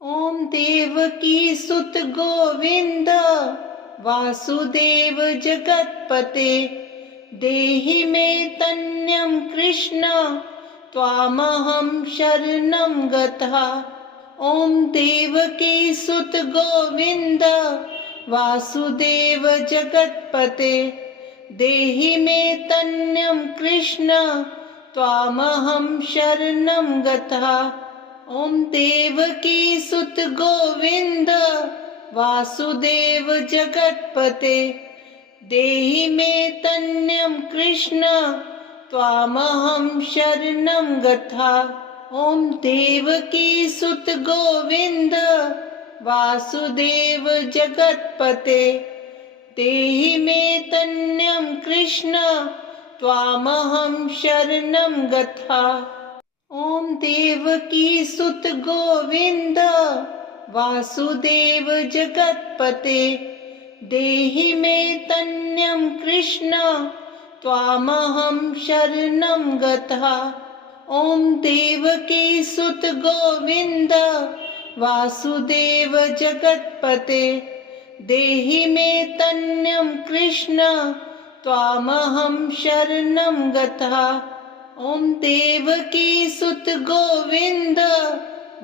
ॐ देवकी सुत गोविन्द वासुदेव जगत्पते देहि मे तन्यं कृष्ण त्वामहं शरणं गतः। ॐ देवकी सुत गोविन्द वासुदेव जगत्पते देहि मे तन्यं कृष्ण त्वामहं शरणं गतः। ॐ देवकी सुत गोविन्द वासुदेव जगत्पते देहि मे तन्यं कृष्ण त्वामहं शरणं गतः। ॐ देवकी सुत गोविन्द वासुदेव जगत्पते देहि मे तन्यं कृष्ण त्वामहं शरणं गतः। ॐ देवकी सुत गोविन्द वासुदेव जगत्पते देहि मे तन्यं कृष्ण त्वामहं शरणं गतः। ॐ देवकी सुत गोविन्द वासुदेव जगत्पते देहि मे तन्यं कृष्ण त्वामहं शरणं गतः। ॐ देवकी सुत गोविन्द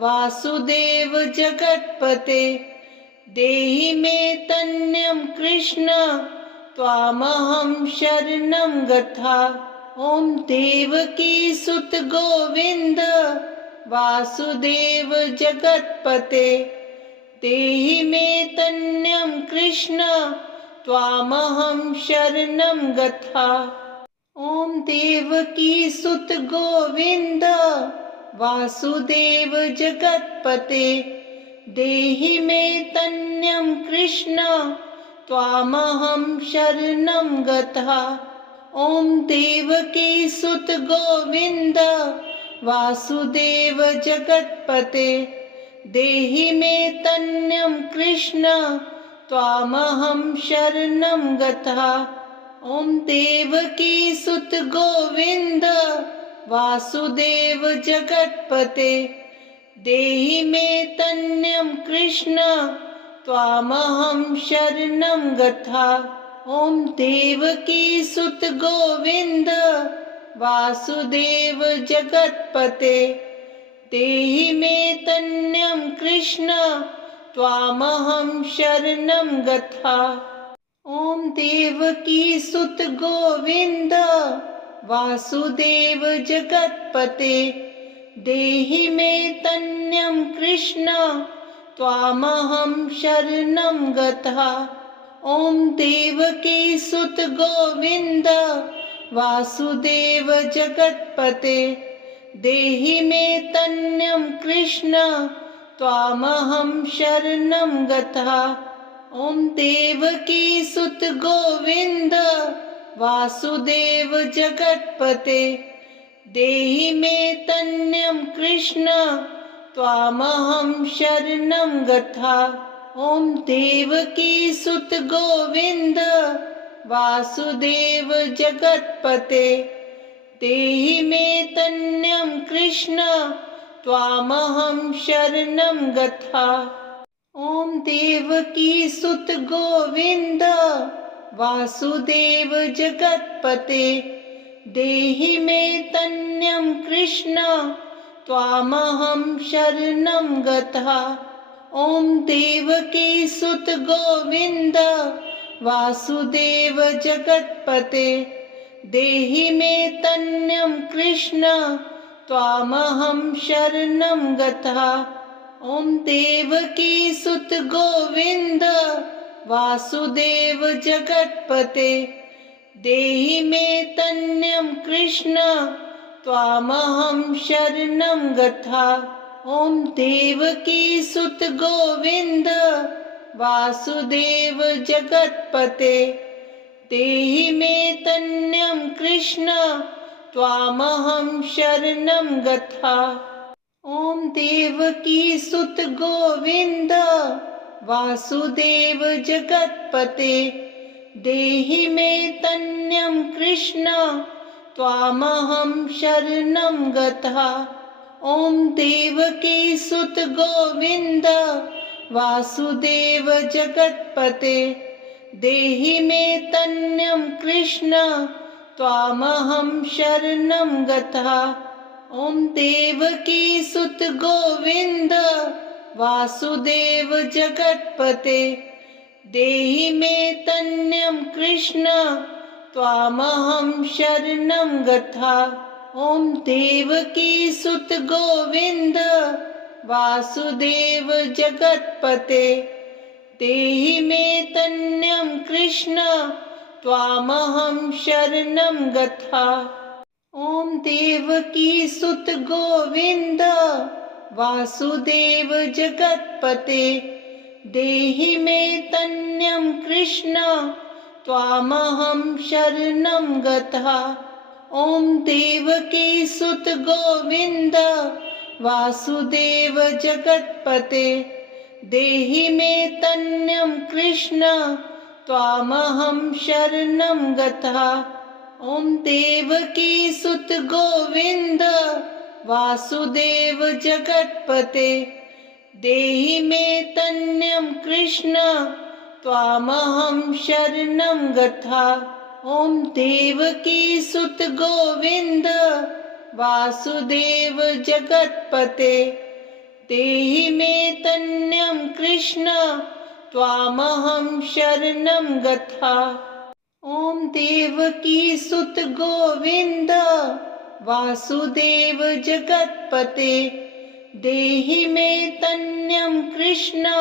वासुदेव जगत्पते देहि मे तन्यं कृष्ण त्वामहं शरणं गतः। ॐ देवकी सुत गोविन्द वासुदेव जगत्पते देहि मे तन्यं कृष्ण त्वामहं शरणं गतः। ॐ देवकी सुत गोविन्द वासुदेव जगत्पते देहि मे तन्यं कृष्ण त्वामहं शरणं गतः। ॐ देवकी सुत गोविन्द वासुदेव जगत्पते देहि मे तन्यं कृष्ण त्वामहं शरणं गतः। ॐ देवकी सुत गोविन्द वासुदेव जगत्पते देहि मे तन्यं कृष्ण त्वामहं शरणं गतः। ॐ देवकी सुत गोविन्द वासुदेव जगत्पते देहि मे तन्यं कृष्ण त्वामहं शरणं गतः। ॐ देवकी सुत गोविन्द वासुदेव जगत्पते देहि मे तन्यं कृष्ण त्वामहं शरणं गतः। ॐ देवकी सुत गोविन्द वासुदेव जगत्पते देहि मे तन्यं कृष्ण त्वामहं शरणं गतः। ॐ देवकी सुत गोविन्द वासुदेव जगत्पते देहि मे तन्यं कृष्ण त्वामहं शरणं गतः। ॐ देवकी सुत गोविन्द वासुदेव जगत्पते देहि मे तन्यं कृष्ण त्वामहं शरणं गतः। ॐ देवकी सुत गोविन्द वासुदेव जगत्पते देहि मे तन्यं कृष्ण त्वामहं शरणं गतः। ॐ देवकी सुत गोविन्द वासुदेव जगत्पते देहि मे तन्यं कृष्ण त्वामहं शरणं गतः। ॐ देवकी सुत गोविन्द वासुदेव जगत्पते देहि मे तन्यं कृष्ण त्वामहं शरणं गतः। ॐ देवकी सुत गोविन्द वासुदेव जगत्पते देहि मे तन्यं कृष्ण त्वामहं शरणं गतः। ॐ देवकी सुत गोविन्द वासुदेव जगत्पते देहि मे तन्यं कृष्ण त्वामहं शरणं गतः। ॐ देवकी सुत गोविन्द वासुदेव जगत्पते देहि मे तन्यं कृष्ण त्वामहं शरणं गतः। ॐ देवकी सुत गोविन्द वासुदेव जगत्पते देहि मे तन्यं कृष्ण त्वामहं शरणं गतः। ॐ देवकी सुत गोविन्द वासुदेव जगत्पते देहि मे तन्यं कृष्ण त्वामहं शरणं गतः। ॐ देवकी सुत गोविन्द वासुदेव जगत्पते देहि मे तन्यं कृष्ण त्वामहं शरणं गतः। ॐ देवकी सुत गोविन्द वासुदेव जगत्पते देहि मे तन्यं कृष्ण त्वामहं शरणं गतः। ॐ देवकी सुत गोविन्द वासुदेव जगत्पते देहि मे तन्यं कृष्ण त्वामहं शरणं गतः। ॐ देवकी सुत गोविन्द वासुदेव जगत्पते देहि मे तन्यं कृष्ण त्वामहं शरणं गतः। ॐ देवकी सुत गोविन्द वासुदेव जगत्पते देहि मे तन्यं कृष्ण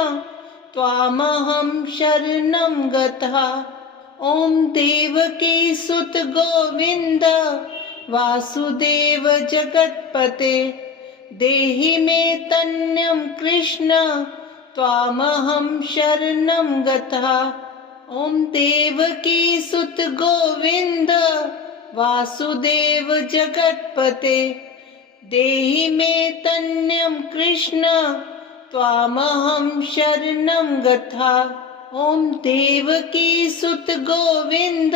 त्वामहं शरणं गतः। ॐ देवकी सुत गोविन्द वासुदेव जगत्पते देहि मे तन्यं कृष्ण त्वामहं शरणं गतः। ॐ देवकी सुत गोविन्द वासुदेव जगत्पते देहि मे तन्यं कृष्ण त्वामहं शरणं गतः। ॐ देवकी सुत गोविन्द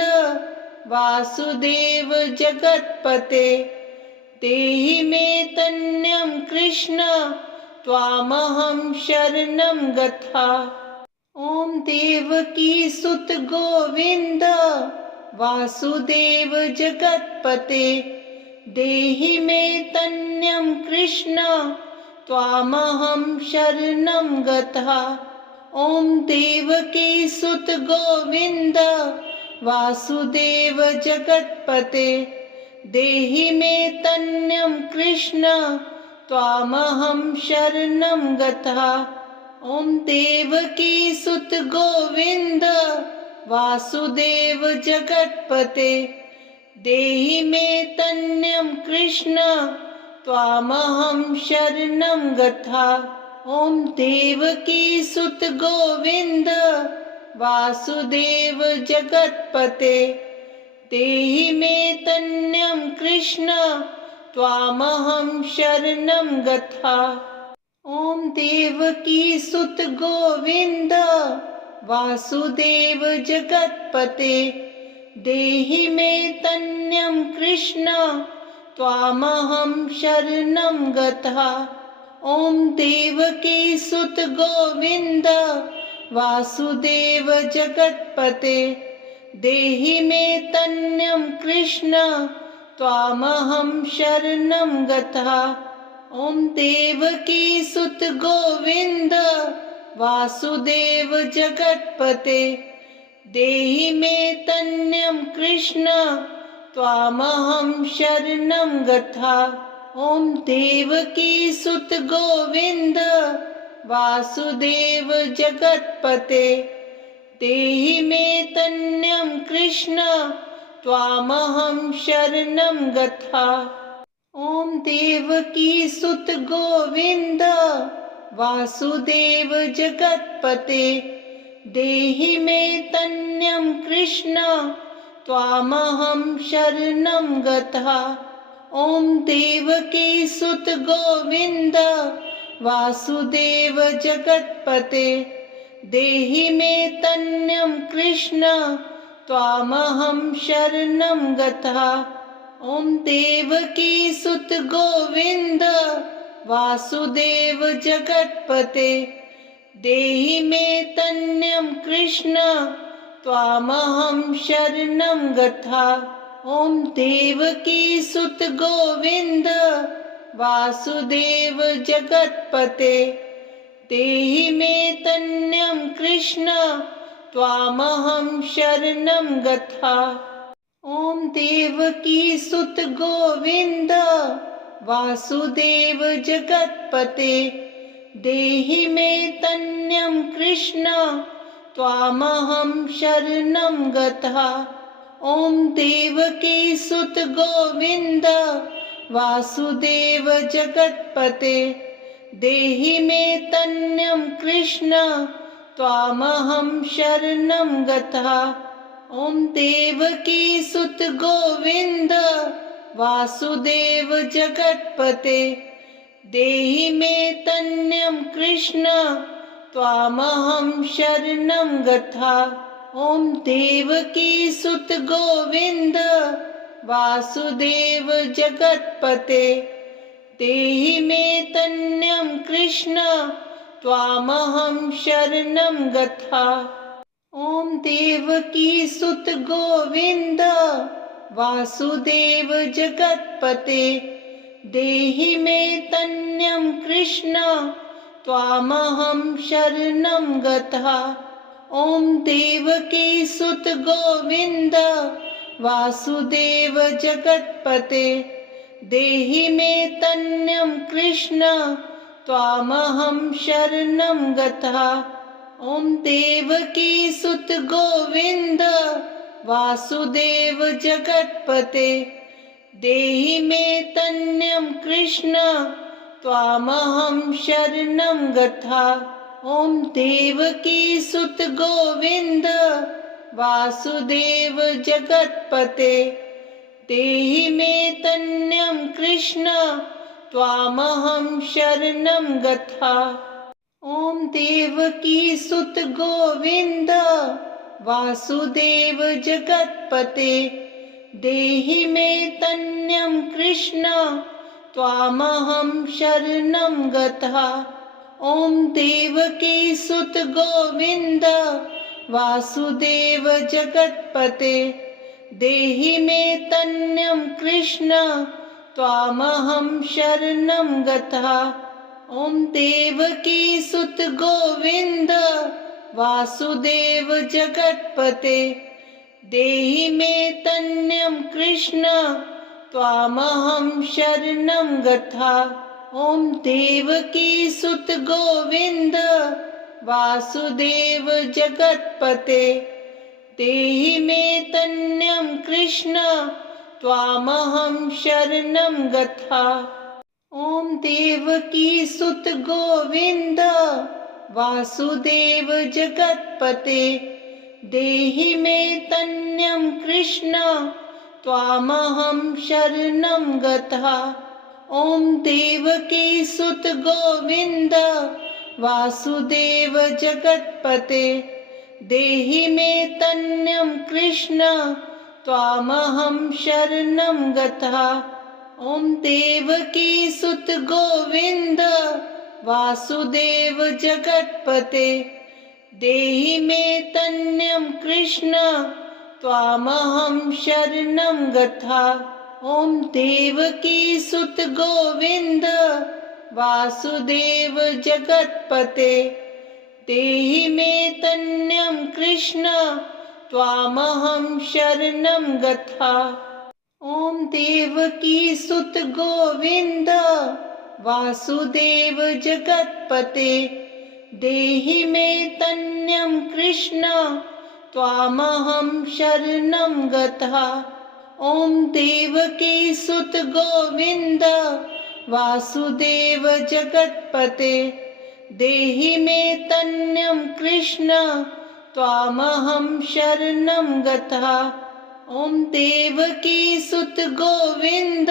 वासुदेव जगत्पते देहि मे तन्यं कृष्ण त्वामहं शरणं गतः। ॐ देवकी सुत गोविन्द वासुदेव जगत्पते देहि मे तन्यं कृष्ण त्वामहं शरणं गतः। ॐ देवकी सुत गोविन्द वासुदेव जगत्पते देहि मे तन्यं कृष्ण त्वामहं शरणं गतः। ॐ देवकी सुत गोविन्द वासुदेव जगत्पते देहि मे तन्यं कृष्ण त्वामहं शरणं गतः। ॐ देवकी सुत गोविन्द वासुदेव जगत्पते देहि मे तन्यं कृष्ण त्वामहं शरणं गतः। ॐ देवकी सुत गोविन्द वासुदेव जगत्पते देहि मे तन्यं कृष्ण त्वामहं शरणं गतः। ॐ देवकी सुत गोविन्द वासुदेव जगत्पते देहि मे तन्यं कृष्ण त्वामहं शरणं गतः। ॐ देवकी सुत गोविन्द वासुदेव जगत्पते देहि मे तन्यं कृष्ण त्वामहं शरणं गतः। ॐ देवकी सुत गोविन्द वासुदेव जगत्पते देहि मे तन्यं कृष्ण त्वामहं शरणं गतः। ॐ देवकी सुत गोविन्द वासुदेव जगत्पते देहि मे तन्यं कृष्ण त्वामहं शरणं गतः। ॐ देवकी सुत गोविन्द वासुदेव जगत्पते देहि मे तन्यं कृष्ण त्वामहं शरणं गतः। ॐ देवकी सुत गोविन्द वासुदेव जगत्पते देहि मे तन्यं कृष्ण त्वामहं शरणं गता। ओम देवकी सुत गोविंद वासुदेव जगत्पते देहि मे तन्यं कृष्ण त्वामहं शरणं गता। ओम देवकी सुत गोविंद वासुदेव जगत्पते देहि मे तन्यं कृष्ण त्वामहं शरणं गता। ओम देवकी सुत गोविंद वासुदेव जगत्पते देहि मे तन्यं कृष्ण त्वामहं शरणं गता। ओम देवकी सुत गोविंद वासुदेव जगत्पते देहि मे तन्यं कृष्ण त्वामहं शरणं गता। ओम देवकी सुत गोविंद वासुदेव जगत्पते देहि मे तन्यं कृष्ण त्वामहं शरणं गता। ओम देवकी सुत गोविंद वासुदेव जगत्पते देहि मे तन्यं कृष्ण त्वामहं शरणं गता। ओम देवकी सुत गोविंद वासुदेव जगत्पते देहि मे तन्यं कृष्ण त्वामहं शरणं गता। ओम देवकी सुत गोविंद वासुदेव जगत्पते देहि मे तन्यं कृष्ण त्वामहं शरणं गता। ओम देवकी सुत गोविंद वासुदेव जगत्पते देहि मे तन्यं कृष्ण त्वामहं शरणं गता। ओम देवकी सुत गोविंद वासुदेव जगत्पते देहि मे तन्यं कृष्ण त्वामहं शरणं गता। ओम देवकी सुत गोविंद वासुदेव जगत्पते देहि मे तन्यं कृष्ण त्वामहं शरणं गता। ओम देवकी सुत गोविंद वासुदेव जगत्पते देहि मे तन्यं कृष्ण त्वामहं शरणं गता। ओम देवकी सुत गोविंद वासुदेव जगत्पते देहि मे तन्यं कृष्ण त्वामहं शरणं गता। ओम देवकी सुत गोविंद वासुदेव जगत्पते देहि मे तन्यं कृष्ण त्वामहं शरणं गता। ओम देवकी सुत गोविंद वासुदेव जगत्पते देहि मे तन्यं कृष्ण त्वामहं शरणं गता। ओम देवकी सुत गोविंद वासुदेव जगत्पते देहि मे तन्यं कृष्ण त्वामहं शरणं गता। ओम देवकी सुत गोविंद वासुदेव जगत्पते देहि मे तन्यं कृष्ण त्वामहं शरणं गता। ओम देवकी सुत गोविंद वासुदेव जगत्पते देहि मे तन्यं कृष्ण त्वामहं शरणं गता। ओम देवकी सुत गोविंद वासुदेव जगत्पते देहि मे तन्यं कृष्ण त्वामहं शरणं गता। ओम देवकी सुत गोविंद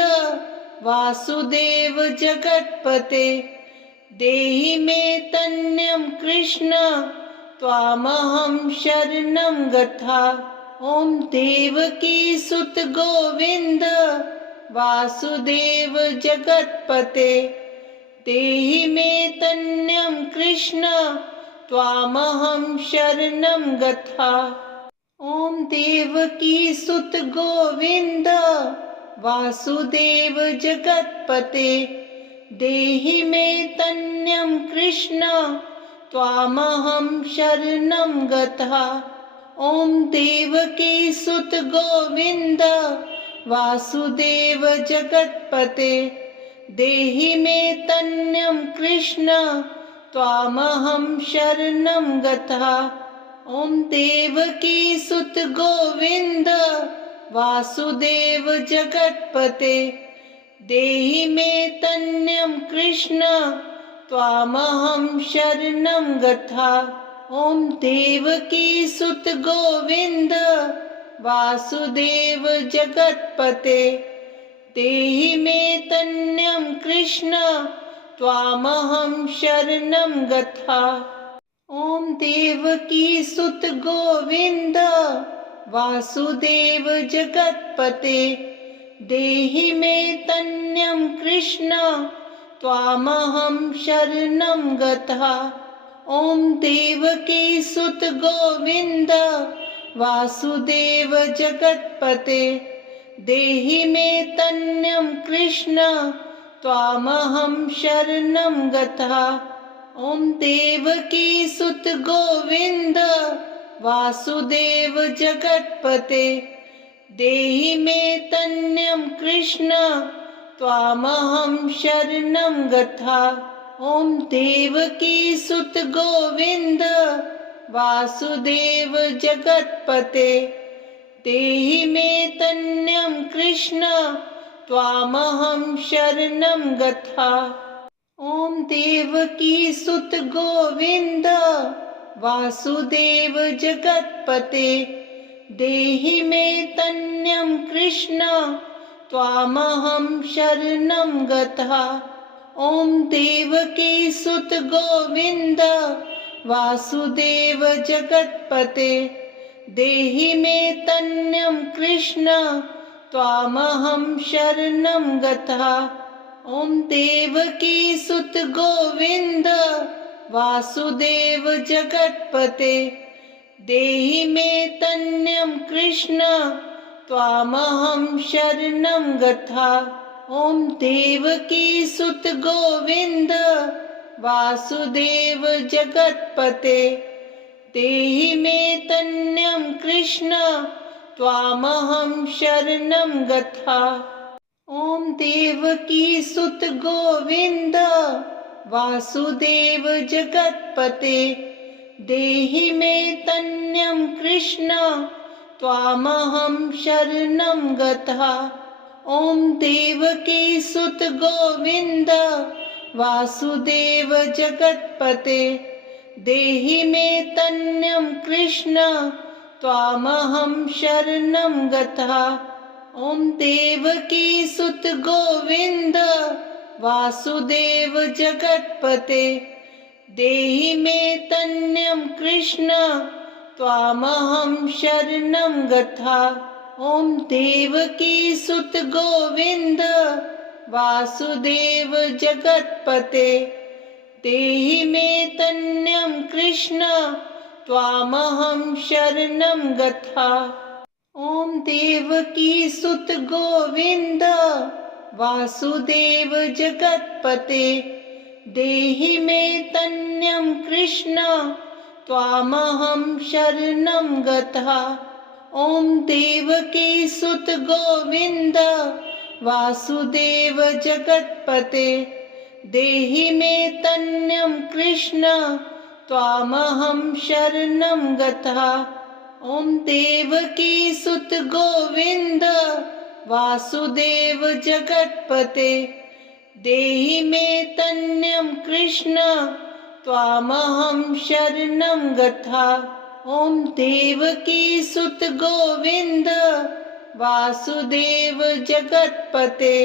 वासुदेव जगत्पते देहि मे तन्यं कृष्ण त्वामहं शरणं गता। ओम देवकी सुत गोविंद वासुदेव जगत्पते देहि मे तन्यं कृष्ण त्वामहं शरणं गता। ॐ देवकी सुत गोविन्द वासुदेव जगत्पते देहि मे तन्यं कृष्ण त्वामहं शरणं गता। ॐ देवकी सुत गोविन्द वासुदेव जगत्पते देहि मे तन्यं कृष्ण त्वामहं शरणं गता। ॐ देवकी सुत गोविन्द वासुदेव जगत्पते देहि मे तन्यं कृष्ण त्वामहं शरणं गता। ॐ देवकी सुत गोविन्द वासुदेव जगत्पते देहि मे तन्यं कृष्ण त्वामहं शरणं गता। ॐ देवकी सुत गोविन्द वासुदेव जगत्पते देहि मे तन्यं कृष्ण त्वामहं शरणं गता। ॐ देवकी सुत गोविन्द वासुदेव जगत्पते देहि मे तन्यं कृष्ण त्वामहं शरणं गता। ॐ देवकी सुत गोविन्द वासुदेव जगत्पते देहि मे तन्यं कृष्ण त्वामहं शरणं गता। ॐ देवकी सुत गोविन्द वासुदेव जगत्पते देहि मे तन्यं कृष्ण त्वामहं शरणं गता। ॐ देवकी सुत गोविन्द वासुदेव जगत्पते देहि मे तन्यं कृष्ण त्वामहं शरणं गता। ॐ देवकी सुत गोविन्द वासुदेव जगत्पते देहि मे तन्यं कृष्ण त्वामहं शरणं गता। ॐ देवकी सुत गोविन्द वासुदेव जगत्पते देहि मे तन्यं कृष्ण त्वामहं शरणं गता। ॐ देवकी सुत गोविन्द वासुदेव जगत्पते देहि मे तन्यं कृष्ण त्वामहं शरणं गता। ॐ देवकी सुत गोविन्द वासुदेव जगत्पते देहि मे तन्यं कृष्ण त्वामहं शरणं गता। ॐ देवकी सुत गोविन्द वासुदेव जगत्पते देहि मे तन्यं कृष्ण त्वामहं शरणं गता। ॐ देवकी सुत गोविन्द वासुदेव जगत्पते देहि मे तन्यं कृष्ण त्वामहं शरणं गता। ॐ देवकी सुत गोविन्द वासुदेव जगत्पते देहि मे तन्यं कृष्ण त्वामहं शरणं गता। ॐ देवकी सुत गोविन्द वासुदेव जगत्पते देहि मे तन्यं कृष्ण त्वामहं शरणं गता। ॐ देवकी सुत गोविन्द वासुदेव जगत्पते देहि मे तन्यं कृष्ण त्वामहं शरणं गता। ॐ देवकी सुत गोविन्द वासुदेव जगत्पते देहि मे तन्यं कृष्ण त्वामहं शरणं गता। ॐ देवकी सुत गोविन्द वासुदेव जगत्पते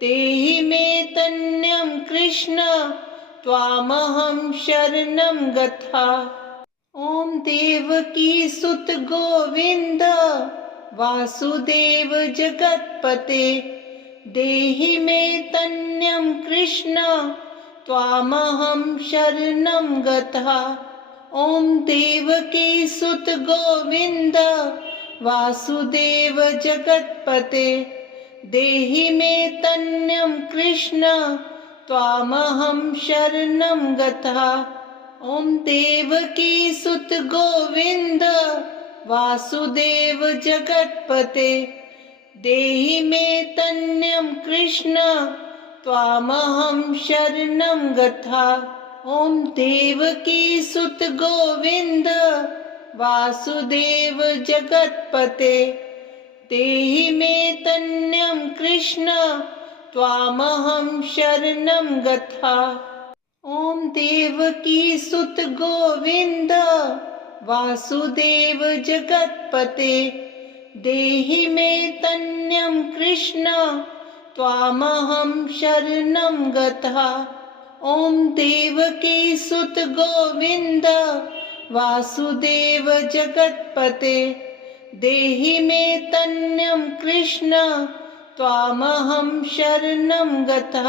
देहि मे तन्यं कृष्ण त्वामहं शरणं गता। ॐ देवकी सुत गोविन्द वासुदेव जगत्पते देहि मे तन्यं कृष्ण त्वामहं शरणं गतः। ॐ देवकी सुत गोविन्द वासुदेव जगत्पते देहि मे तन्यं कृष्ण त्वामहं शरणं गतः। ॐ देवकी सुत गोविन्द वासुदेव जगत्पते देहि मे तन्यं कृष्ण त्वामहं शरणं गतः। ॐ देवकी सुत गोविन्द वासुदेव जगत्पते देहि मे तन्यं कृष्ण त्वामहं शरणं गतः। ॐ देवकी सुत गोविन्द वासुदेव जगत्पते देहि मे तन्यं कृष्ण त्वामहं शरणं गतः। ॐ देवकी सुत गोविन्द वासुदेव जगत्पते देहि मे तन्यं कृष्ण त्वामहं शरणं गतः।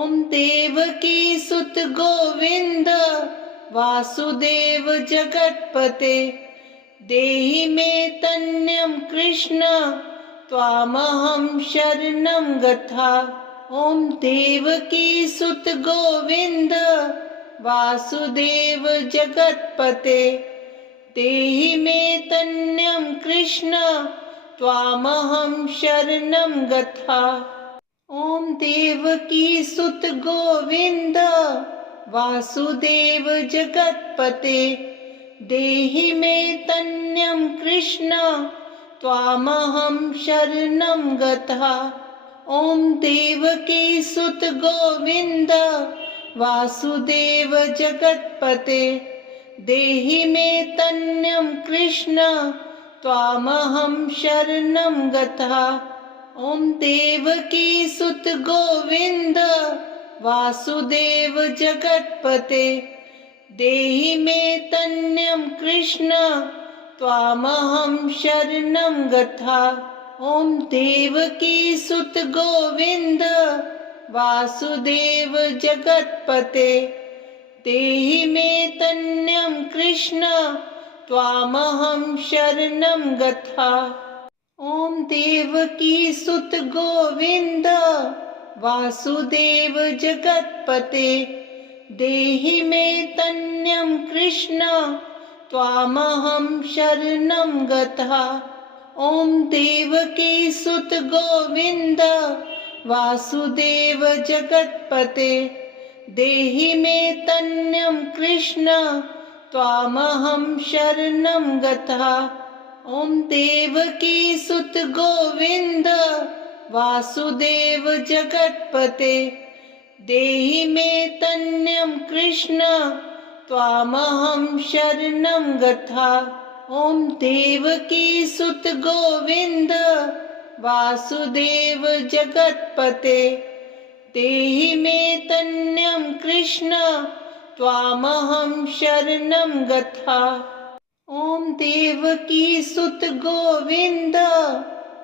ॐ देवकी सुत गोविन्द वासुदेव जगत्पते देहि मे तन्यं कृष्ण त्वामहं शरणं गतः। ॐ देवकी सुत गोविन्द वासुदेव जगत्पते देहि मे तन्यं कृष्ण त्वामहं शरणं गतः। ॐ देवकी सुत गोविन्द वासुदेव जगत्पते देहि मे तन्यं कृष्ण त्वामहं शरणं गतः। ॐ देवकी सुत गोविन्द वासुदेव जगत्पते देहि मे तन्यं कृष्ण त्वामहं शरणं गतः। ॐ देवकी सुत गोविन्द वासुदेव जगत्पते देहि मे तन्यं कृष्ण त्वामहं शरणं गतः। ॐ देवकी सुत गोविन्द वासुदेव जगत्पते देहि मे तन्यं कृष्ण त्वामहं शरणं गतः। ॐ देवकी सुत गोविन्द वासुदेव जगत्पते देहि मे तन्यं कृष्ण त्वामहं शरणं गतः। ॐ देवकी सुत गोविन्द वासुदेव जगत्पते देहि मे तन्यं कृष्ण त्वामहं शरणं गतः। ॐ देवकी सुत गोविन्द वासुदेव जगत्पते देहि मे तन्यं कृष्ण त्वामहं शरणं गतः। ॐ देवकी सुत गोविन्द वासुदेव जगत्पते देहि मे तन्यं कृष्ण त्वामहं शरणं गतः। ॐ देवकी सुत गोविन्द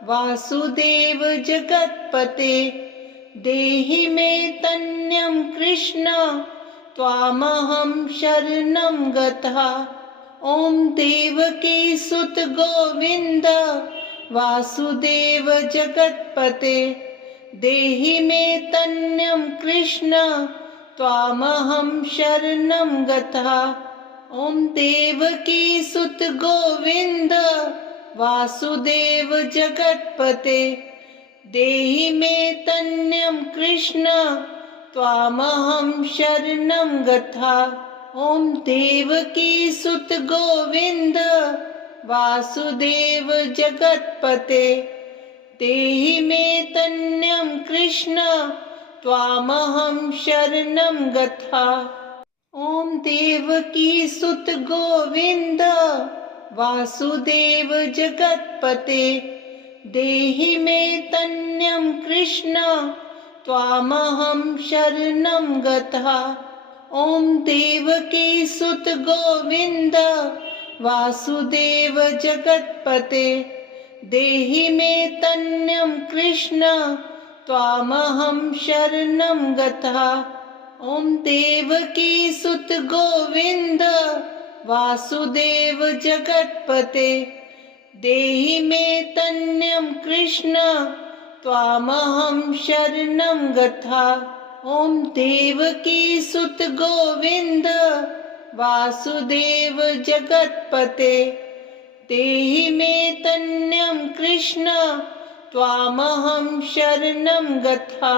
वासुदेव जगत्पते देहि मे तन्यं कृष्ण त्वामहं शरणं गतः। ॐ देवकी सुत गोविन्द वासुदेव जगत्पते देहि मे तन्यं कृष्ण त्वामहं शरणं गतः। ॐ देवकी सुत गोविन्द वासुदेव जगत्पते देहि मे तन्यं कृष्ण त्वामहं शरणं गतः। ॐ देवकी सुत गोविन्द वासुदेव जगत्पते देहि मे तन्यं कृष्ण त्वामहं शरणं गतः। ॐ देवकी सुत गोविन्द वासुदेव जगत्पते देहि मे तन्यं कृष्ण त्वामहं शरणं गतः। ॐ देवकी सुत गोविन्द वासुदेव जगत्पते देहि मे तन्यं कृष्ण त्वामहं शरणं गतः। ॐ देवकी सुत गोविंद वासुदेव जगत्पते देहि मे तन्यं कृष्ण त्वामहं शरणं गता। ॐ देवकी सुत गोविंद वासुदेव जगत्पते देहि मे तन्यं कृष्ण त्वामहं शरणं गता।